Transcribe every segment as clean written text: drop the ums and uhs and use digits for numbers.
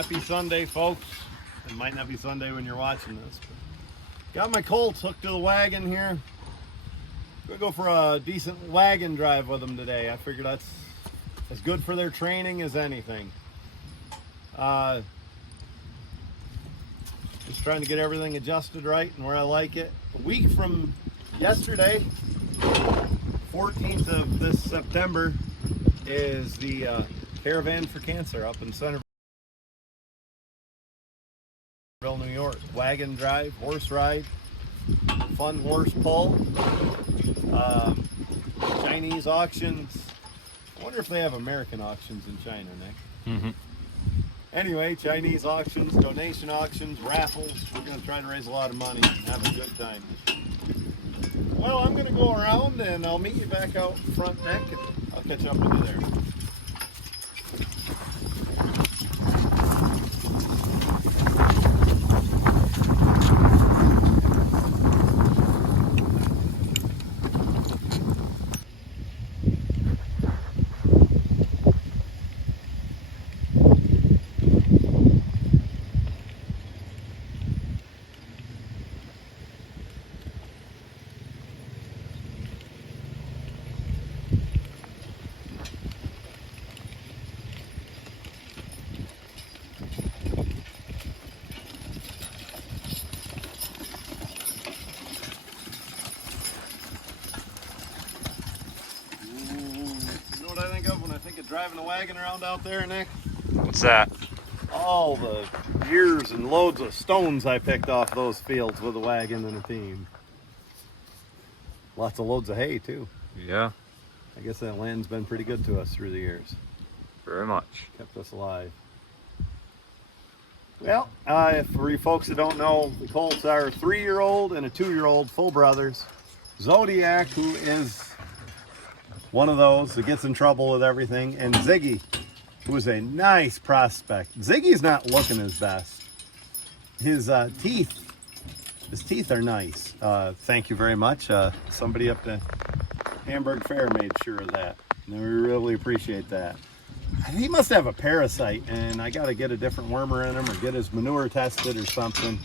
Happy Sunday, folks. It might not be Sunday when you're watching this, but got my colts hooked to the wagon here. Gonna go for a decent wagon drive with them today. I figured that's as good for their training as anything. Just trying to get everything adjusted right and where I like it. A week from yesterday, 14th of this September, is the Caravan for Cancer up in Centerville, New York. Wagon drive, horse ride, fun horse pull, Chinese auctions. I wonder if they have American auctions in China, Nick. Mm-hmm. Anyway, Chinese auctions, donation auctions, raffles. We're going to try to raise a lot of money and have a good time. Well, I'm going to go around and I'll meet you back out front, Nick, and I'll catch up with you there. Driving a wagon around out there, Nick? What's that? All the years and loads of stones I picked off those fields with a wagon and a team. Lots of loads of hay too. Yeah. I guess that land's been pretty good to us through the years. Very much. Kept us alive. Well, for you folks that don't know, the colts are a 3-year-old and a 2-year-old full brothers. Zodiac, who is one of those that gets in trouble with everything, and Ziggy, who is a nice prospect. Ziggy's not looking his best. His teeth are nice. Thank you very much. Somebody up to Hamburg Fair made sure of that. And we really appreciate that. He must have a parasite, and I got to get a different wormer in him or get his manure tested or something.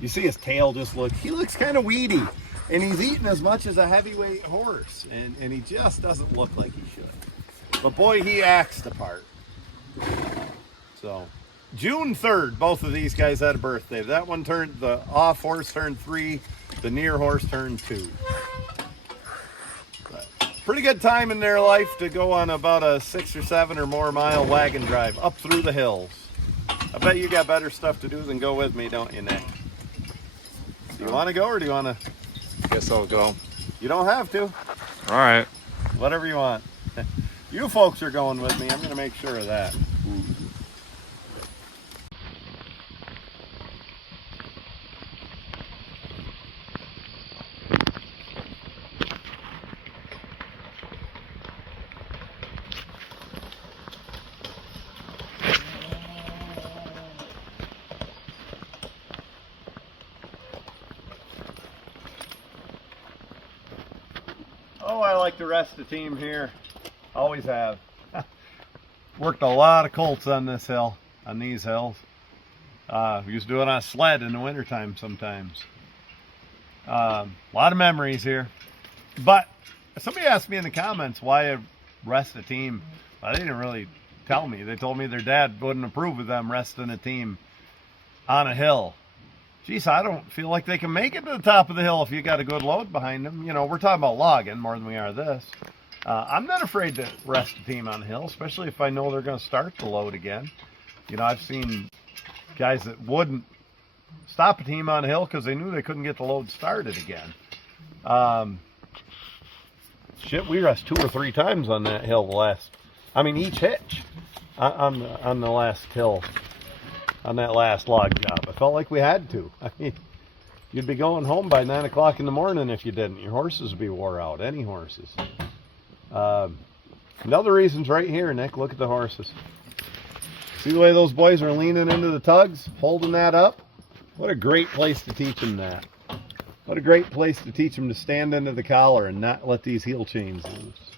You see his tail he looks kind of weedy. And he's eating as much as a heavyweight horse, and he just doesn't look like he should. But boy, he acts the part. So, June 3rd, both of these guys had a birthday. That one the off horse turned 3, the near horse turned 2. But pretty good time in their life to go on about a 6 or 7 or more mile wagon drive up through the hills. I bet you got better stuff to do than go with me, don't you, Nick? Do you want to go, or do you want to? Guess I'll go. You don't have to. All right. Whatever you want. You folks are going with me. I'm going to make sure of that. Oh, I like the rest of the team here. Always have. Worked a lot of colts on this hill, on these hills. We used to do it on a sled in the wintertime sometimes. A lot of memories here. But somebody asked me in the comments why I rest a team. Well, they didn't really tell me. They told me their dad wouldn't approve of them resting a team on a hill. Geez, I don't feel like they can make it to the top of the hill if you got a good load behind them. You know, we're talking about logging more than we are this. I'm not afraid to rest a team on a hill, especially if I know they're going to start the load again. You know, I've seen guys that wouldn't stop a team on a hill because they knew they couldn't get the load started again. Shit, we rest 2 or 3 times on that hill each hitch on the last hill. On that last log job. I felt like we had to. I mean, you'd be going home by 9 o'clock in the morning if you didn't. Your horses would be wore out, any horses. Another reason's right here, Nick. Look at the horses. See the way those boys are leaning into the tugs, holding that up? What a great place to teach them that. What a great place to teach them to stand into the collar and not let these heel chains loose.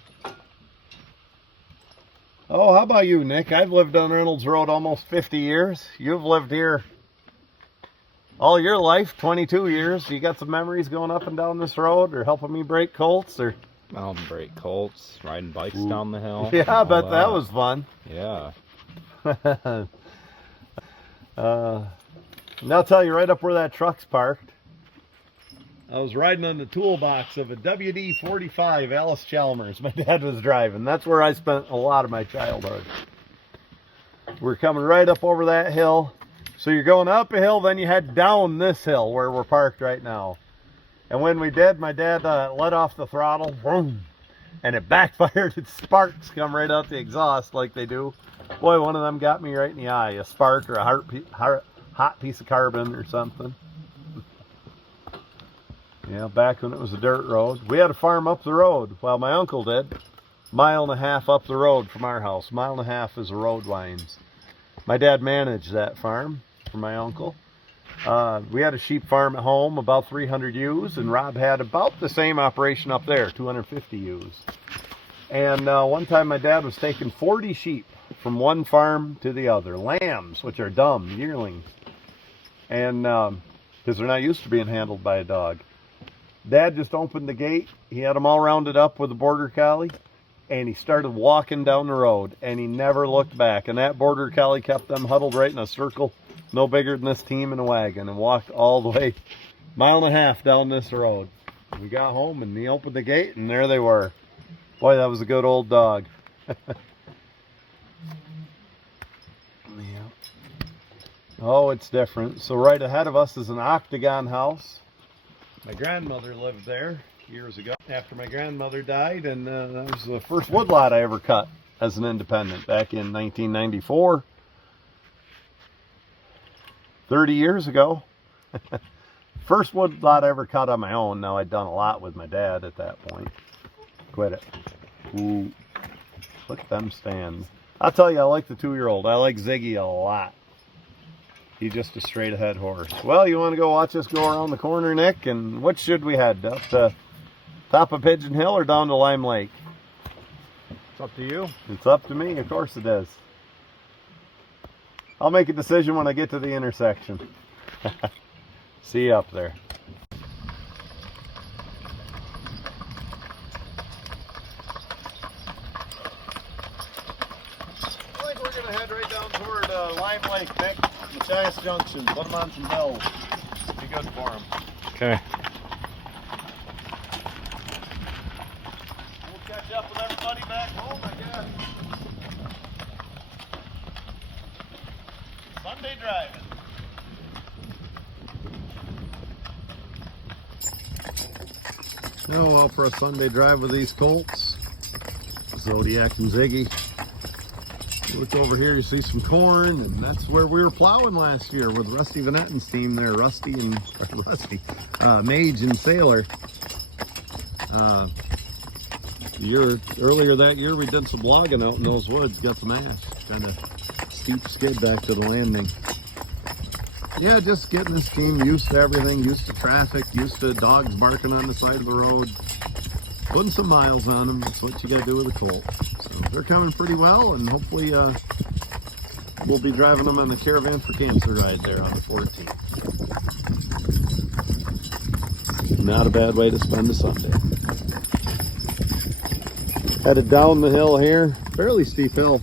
Oh, how about you, Nick? I've lived on Reynolds Road almost 50 years. You've lived here all your life, 22 years. You got some memories going up and down this road, or helping me break colts, or? I'll break colts, riding bikes down the hill. Yeah, I bet that was fun. Yeah. And I'll tell you right up where that truck's parked. I was riding on the toolbox of a WD-45 Alice Chalmers my dad was driving. That's where I spent a lot of my childhood. We're coming right up over that hill. So you're going up a hill, then you head down this hill where we're parked right now. And when we did, my dad let off the throttle, boom, and it backfired. Its sparks come right out the exhaust like they do. Boy, one of them got me right in the eye. A spark or a hot piece of carbon or something. Yeah, back when it was a dirt road. We had a farm up the road. Well, my uncle did. 1.5 miles up the road from our house. 1.5 miles as the road winds. My dad managed that farm for my uncle. We had a sheep farm at home, about 300 ewes, and Rob had about the same operation up there, 250 ewes. And one time my dad was taking 40 sheep from one farm to the other. Lambs, which are dumb, yearlings. And because they're not used to being handled by a dog. Dad just opened the gate. He had them all rounded up with a border collie, and he started walking down the road, and he never looked back. And that border collie kept them huddled right in a circle, no bigger than this team in a wagon, and walked all the way 1.5 miles down this road. We got home, and he opened the gate, and there they were. Boy, that was a good old dog. Yeah. Oh, it's different. So right ahead of us is an octagon house. My grandmother lived there years ago after my grandmother died, and that was the first woodlot I ever cut as an independent back in 1994. 30 years ago. First woodlot I ever cut on my own. Now, I'd done a lot with my dad at that point. Quit it. Ooh, look at them stand. I'll tell you, I like the 2-year-old. I like Ziggy a lot. He's just a straight ahead horse. Well, you want to go watch us go around the corner, Nick? And which should we head? Up to top of Pigeon Hill or down to Lime Lake? It's up to you. It's up to me. Of course it is. I'll make a decision when I get to the intersection. See you up there. I think we're going to head right down toward Lime Lake, Nick. Matthias Junction. Put them on some hills. Be good for them. Okay. We'll catch up with everybody back home, I guess. Sunday driving. Oh, well, for a Sunday drive with these colts, Zodiac and Ziggy. You look over here, you see some corn, and that's where we were plowing last year with Rusty Vanetten's team there, Mage and Sailor. Earlier that year, we did some logging out in those woods, got some ash, kind of steep skid back to the landing. Yeah, just getting this team used to everything, used to traffic, used to dogs barking on the side of the road. Putting some miles on them, that's what you got to do with a colt. So they're coming pretty well, and hopefully we'll be driving them on the Caravan for Cancer ride there on the 14th. Not a bad way to spend a Sunday. Headed down the hill here, fairly steep hill.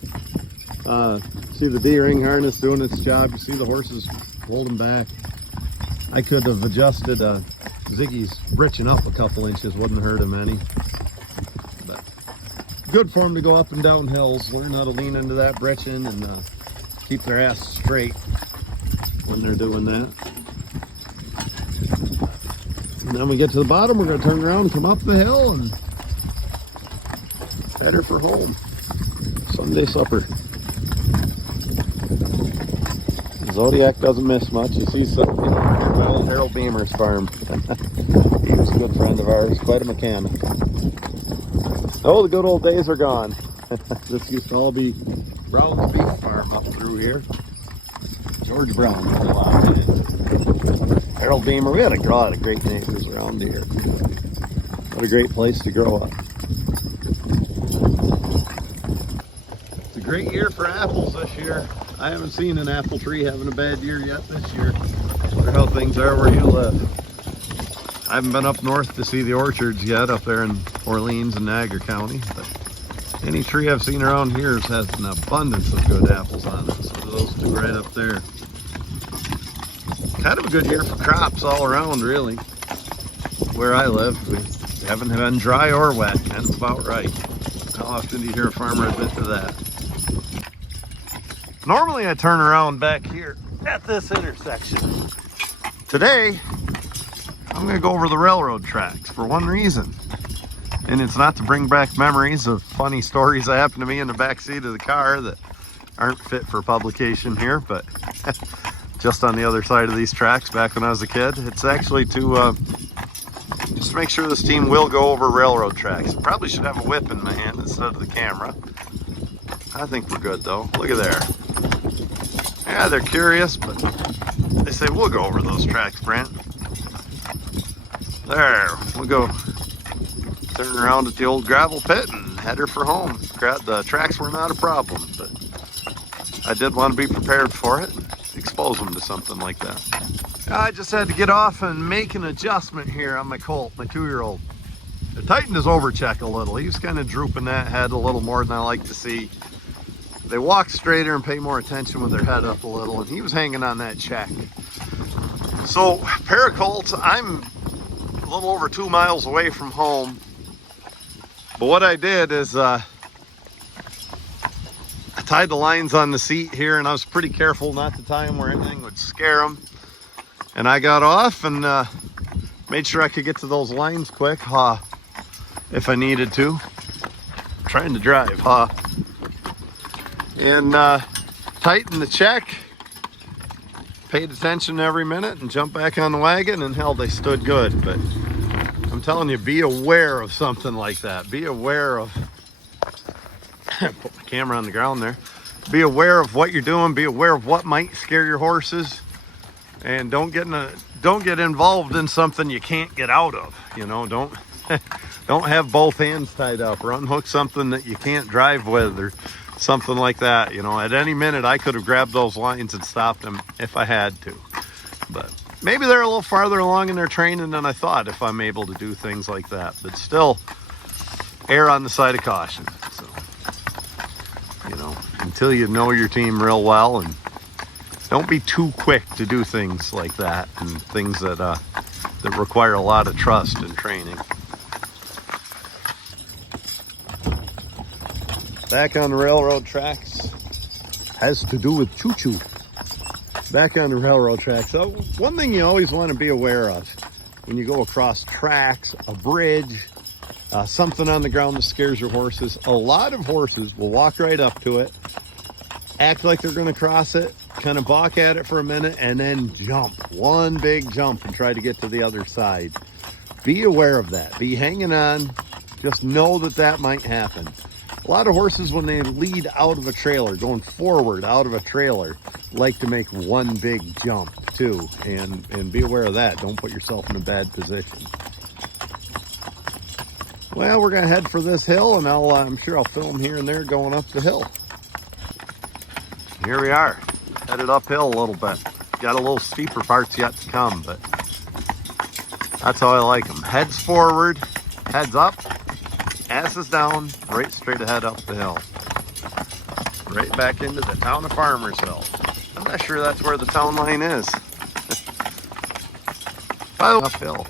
See the D-ring harness doing its job. You see the horses holding back. I could have adjusted Ziggy's britching up a couple inches, wouldn't hurt him any. But good for him to go up and down hills, learn how to lean into that britching and keep their ass straight when they're doing that. And then we get to the bottom, we're going to turn around, come up the hill, and head her for home. Sunday supper. Zodiac doesn't miss much. You see some, my old Harold Beamer's farm. He was a good friend of ours, quite a mechanic. Oh, the good old days are gone. This used to all be Brown's Beef Farm up through here. George Brown was a lot in it. Harold Beamer, we had a lot of great neighbors around here. What a great place to grow up. It's a Great year for apples this year. I haven't seen an apple tree having a bad year yet this year. Wonder how things are where you live. I haven't been up north to see the orchards yet, up there in Orleans and Niagara County, but any tree I've seen around here has an abundance of good apples on it. So those two right up there. Kind of a good year for crops all around, really. Where I live, we haven't been dry or wet, kind of about right. How often do you hear a farmer admit to that? Normally I turn around back here at this intersection. Today, I'm gonna go over the railroad tracks for one reason. And it's not to bring back memories of funny stories that happened to me in the back seat of the car that aren't fit for publication here, but just on the other side of these tracks back when I was a kid. It's actually to just make sure this team will go over railroad tracks. Probably should have a whip in my hand instead of the camera. I think we're good though. Look at there. Yeah, they're curious, but they say, we'll go over those tracks, Brent. There, we'll go turn around at the old gravel pit and head her for home. The tracks were not a problem, but I did want to be prepared for it and expose them to something like that. I just had to get off and make an adjustment here on my colt, my 2-year-old. I tightened his overcheck a little. He was kind of drooping that head a little more than I like to see. They walk straighter and pay more attention with their head up a little, and he was hanging on that check. So, pair of colts, I'm a little over 2 miles away from home. But what I did is I tied the lines on the seat here, and I was pretty careful not to tie them where anything would scare them. And I got off and made sure I could get to those lines quick, if I needed to. I'm trying to drive, and tighten the check, paid attention every minute, and jumped back on the wagon, and hell, they stood good. But I'm telling you, be aware of something like that. Be aware of, put my camera on the ground there. Be aware of what you're doing. Be aware of what might scare your horses, and don't get involved in something you can't get out of. You know, don't have both hands tied up or unhook something that you can't drive with or something like that. You know, at any minute I could have grabbed those lines and stopped them if I had to. But maybe they're a little farther along in their training than I thought if I'm able to do things like that. But still, err on the side of caution. So, you know, until you know your team real well, and don't be too quick to do things like that and things that that require a lot of trust and training. Back on the railroad tracks has to do with choo-choo. Back on the railroad tracks. So one thing you always want to be aware of when you go across tracks, a bridge, something on the ground that scares your horses. A lot of horses will walk right up to it, act like they're going to cross it, kind of balk at it for a minute, and then jump. One big jump and try to get to the other side. Be aware of that. Be hanging on. Just know that that might happen. A lot of horses, when they lead out of a trailer, going forward out of a trailer, like to make one big jump too. And be aware of that. Don't put yourself in a bad position. Well, we're going to head for this hill, and I'm sure I'll film here and there going up the hill. Here we are, headed uphill a little bit. Got a little steeper parts yet to come, but that's how I like them. Heads forward, heads up, asses down, right straight ahead up the hill. Right back into the town of Farmersville. I'm not sure that's where the town line is. By the way, uphill.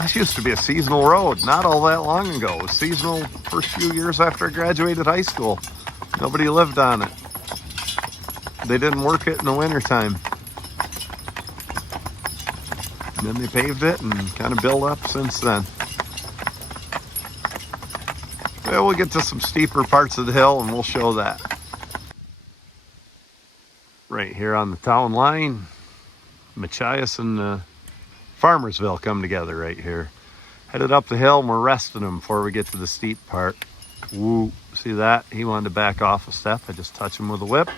This used to be a seasonal road not all that long ago. It was seasonal first few years after I graduated high school. Nobody lived on it. They didn't work it in the wintertime. And then they paved it and kind of built up since then. Well, we'll get to some steeper parts of the hill and we'll show that. Right here on the town line, Machias and Farmersville come together right here. Headed up the hill and we're resting them before we get to the steep part. Woo, see that? He wanted to back off a step. I just touch him with a whip.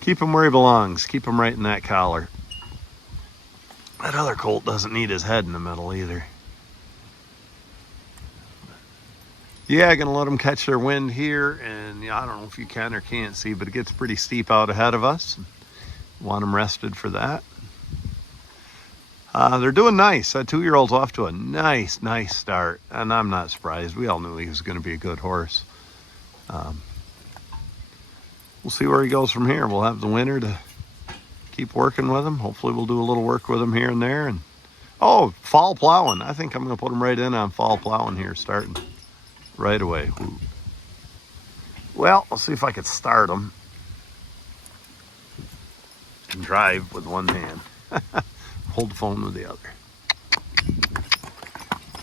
Keep him where he belongs. Keep him right in that collar. That other colt doesn't need his head in the middle either. Yeah, gonna let them catch their wind here, and I don't know if you can or can't see, but it gets pretty steep out ahead of us. Want them rested for that. They're doing nice. That 2-year-old's off to a nice start, and I'm not surprised. We all knew he was going to be a good horse. We'll see where he goes from here. We'll have the winter to keep working with him. Hopefully we'll do a little work with him here and there. And oh, fall plowing. I think I'm going to put him right in on fall plowing here, starting right away. Ooh. Well, I'll see if I could start him and drive with one hand. Hold the phone with the other.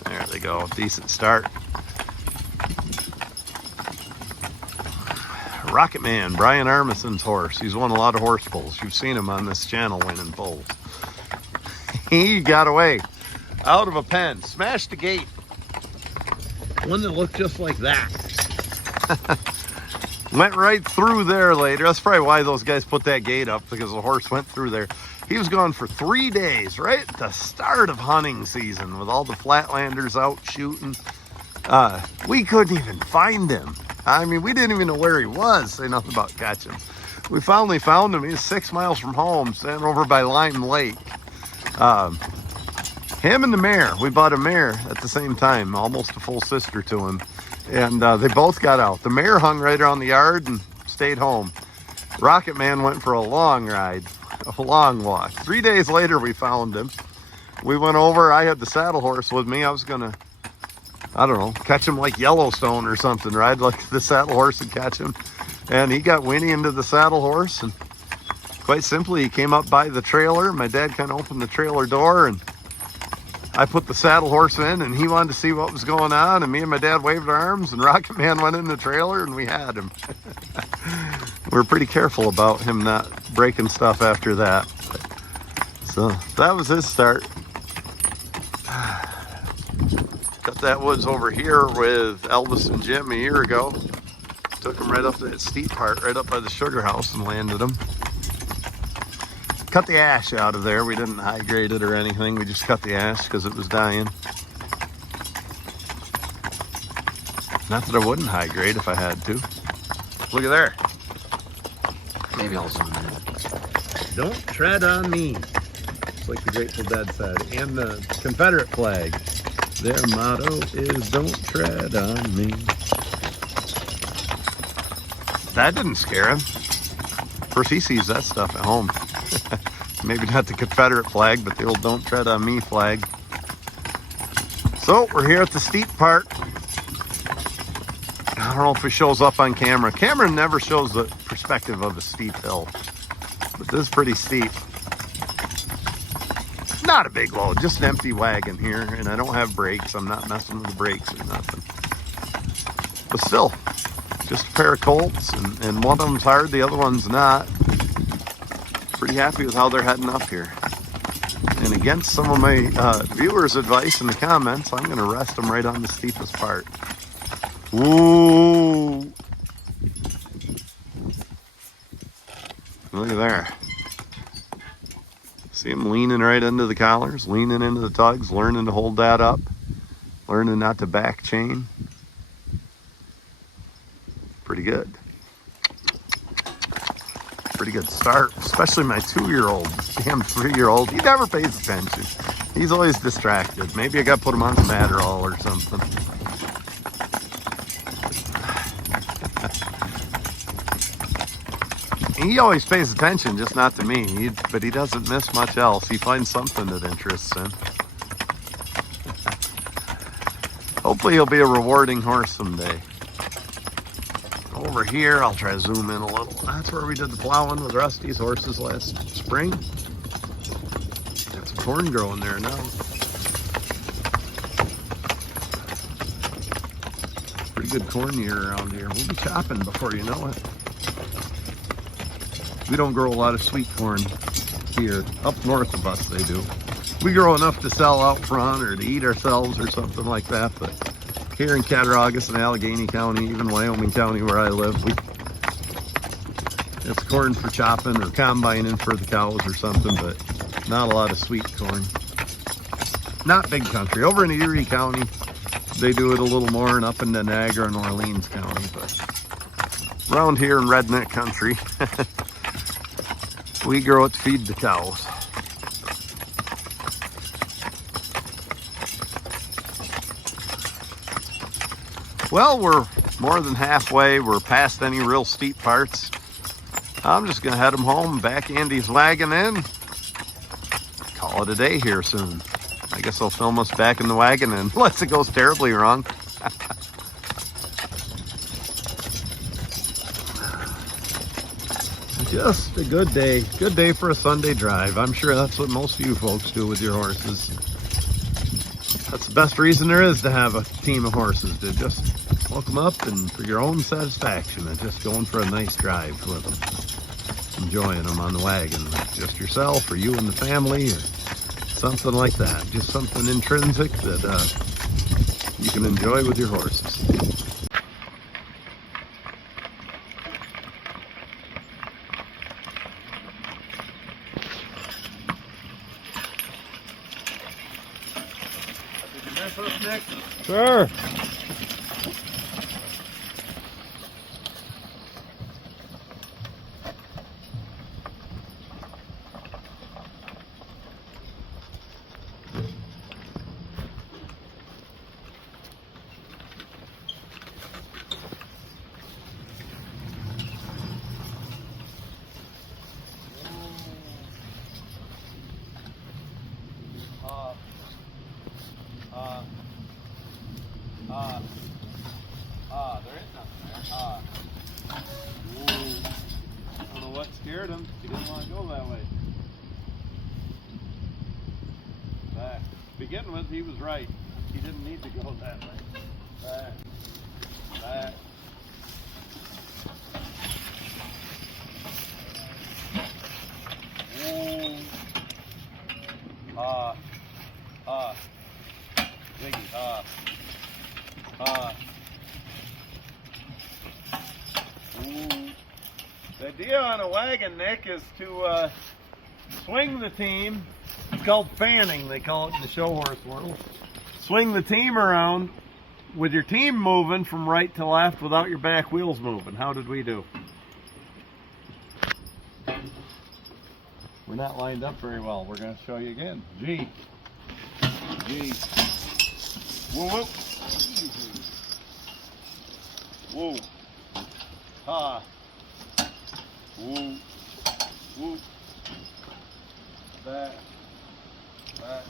There they go. Decent start. Rocket Man, Brian Armison's horse. He's won a lot of horse pulls. You've seen him on this channel winning pulls. He got away out of a pen, smashed the gate. One that looked just like that. Went right through there later. That's probably why those guys put that gate up, because the horse went through there. He was gone for 3 days, right at the start of hunting season, with all the flatlanders out shooting. We couldn't even find him. I mean, we didn't even know where he was, say nothing about catching him. We finally found him. He was 6 miles from home, standing over by Lime Lake. Him and the mare, we bought a mare at the same time, almost a full sister to him. And they both got out. The mare hung right around the yard and stayed home. Rocket Man went for a long ride, a long walk. 3 days later, we found him. We went over. I had the saddle horse with me. I was going to, I don't know, catch him like Yellowstone or something, ride like the saddle horse and catch him. And he got Winnie into the saddle horse. And quite simply, he came up by the trailer. My dad kind of opened the trailer door, and I put the saddle horse in, and he wanted to see what was going on, and me and my dad waved our arms, and Rocket Man went in the trailer, and we had him. We're pretty careful about him not breaking stuff after that. So that was his start. Cut that woods over here with Elvis and Jim a year ago. Took him right up that steep part, right up by the sugar house, and landed him. Cut the ash out of there. We didn't high grade it or anything. We just cut the ash because it was dying. Not that I wouldn't high grade if I had to. Look at there. Maybe I'll zoom in. Don't tread on me. It's like the Grateful Dead said. And the Confederate flag. Their motto is don't tread on me. That didn't scare him. Of course, he sees that stuff at home. Maybe not the Confederate flag, but the old don't tread on me flag. So we're here at the steep part. I don't know if it shows up on camera. Camera never shows the perspective of a steep hill, but this is pretty steep. Not a big load, just an empty wagon here, and I don't have brakes. I'm not messing with the brakes or nothing. But still, just a pair of colts, and one of them's hard, the other one's not. Pretty happy with how they're heading up here. And against some of my viewers' advice in the comments, I'm going to rest them right on the steepest part. Ooh! Look at there. See him leaning right into the collars, leaning into the tugs, learning to hold that up, learning not to back chain. Pretty good. Pretty good start, especially my 2-year-old. Damn 3-year-old, he never pays attention. He's always distracted. Maybe I got to put him on some Adderall or something. He always pays attention, just not to me. But he doesn't miss much else. He finds something that interests him. Hopefully he'll be a rewarding horse someday. Over here, I'll try to zoom in a little. That's where we did the plowing with Rusty's horses last spring. Got some corn growing there now. Pretty good corn year around here. We'll be chopping before you know it. We don't grow a lot of sweet corn here. Up north of us, they do. We grow enough to sell out front or to eat ourselves or something like that, but here in Cattaraugus and Allegheny County, even Wyoming County where I live, it's corn for chopping or combining for the cows or something, but not a lot of sweet corn. Not big country. Over in Erie County, they do it a little more and up in the Niagara and Orleans County, but around here in redneck country, we grow it to feed the cows. Well, we're more than halfway. We're past any real steep parts. I'm just gonna head them home, back Andy's wagon in. Call it a day here soon. I guess I'll film us back in the wagon unless it goes terribly wrong. Just a good day. Good day for a Sunday drive. I'm sure that's what most of you folks do with your horses. That's the best reason there is to have a team of horses, to just hook them up and for your own satisfaction and just going for a nice drive with them. Enjoying them on the wagon, just yourself or you and the family or something like that. Just something intrinsic that you can enjoy with your horses. Did you mess up, Nick? Sure. There is nothing there. Ooh. I don't know what scared him. He didn't want to go that way. Back. To begin with, he was right. He didn't need to go that way. Back. Back. Ooh. Ziggy, Ooh. The idea on a wagon, Nick, is to swing the team. It's called fanning, they call it in the show horse world. Swing the team around with your team moving from right to left without your back wheels moving. How did we do? We're not lined up very well. We're going to show you again. G. G. Woo woo. Woo. Ha. Woo. Woo. Back. Back.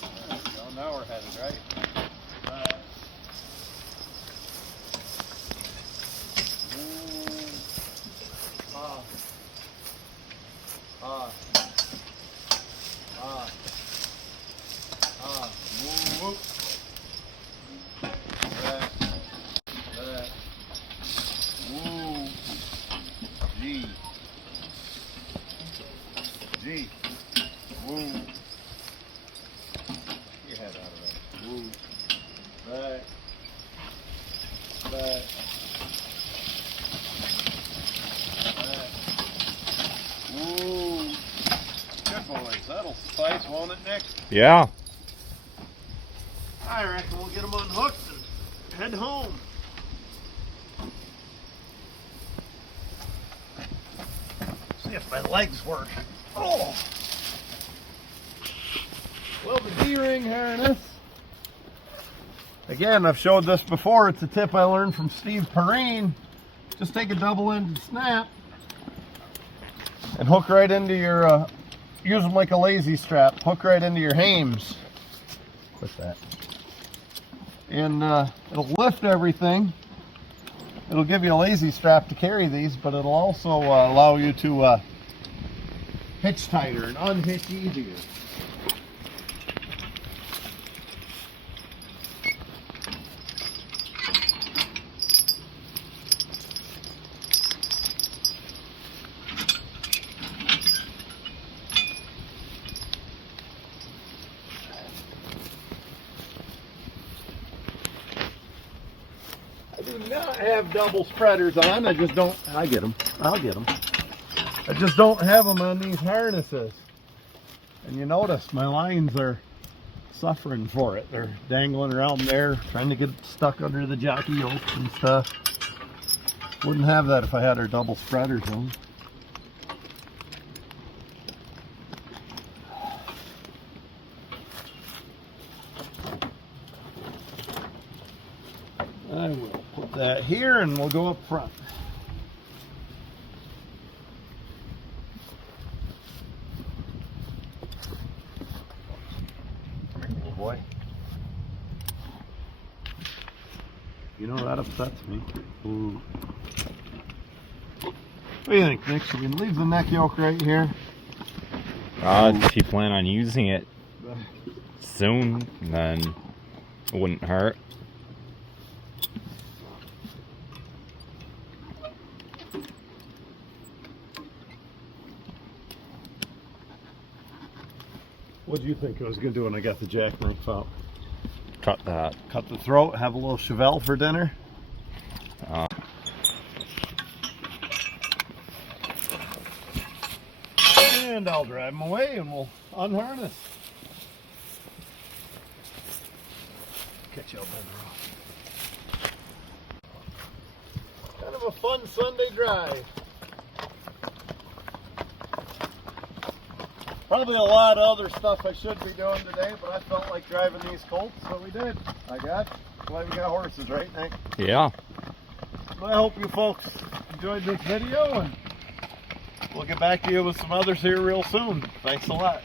There we go. Now we're headed, right? Back. Woo. Ha. Ha. Ha. Ha. Woo woo. Back. Back. Woo. G. G. Woo. Your head out of there. Woo. Back. Back. Back. Woo. Good boys. That'll suffice, won't it, Nick? Yeah. I reckon we'll get them unhooked and head home. See if my legs work. Oh! Well, the D-ring harness. Again, I've showed this before. It's a tip I learned from Steve Perrine. Just take a double-ended snap and hook right into your, use them like a lazy strap. Hook right into your hames. Quit that. And it'll lift everything. It'll give you a lazy strap to carry these, but it'll also allow you to hitch tighter and unhitch easier. I do not have double spreaders on. I just don't. I get them. I'll get them. I just don't have them on these harnesses. And you notice my lines are suffering for it. They're dangling around there, trying to get stuck under the jockey yoke and stuff. Wouldn't have that if I had our double spreaders on. I will put that here and we'll go up front. Come here, little boy. You know, that upsets me. Ooh. What do you think, Nick? Should we leave the neck yoke right here? If you plan on using it soon, then it wouldn't hurt. What do you think I was going to do when I got the jackknife out? Cut that. Cut the throat, have a little Chevelle for dinner? And I'll drive him away and we'll unharness. Catch you up on the road. Kind of a fun Sunday drive. Probably a lot of other stuff I should be doing today, but I felt like driving these colts, so we did. Glad we got horses, right, Nick? Yeah. Well, I hope you folks enjoyed this video, and we'll get back to you with some others here real soon. Thanks a lot.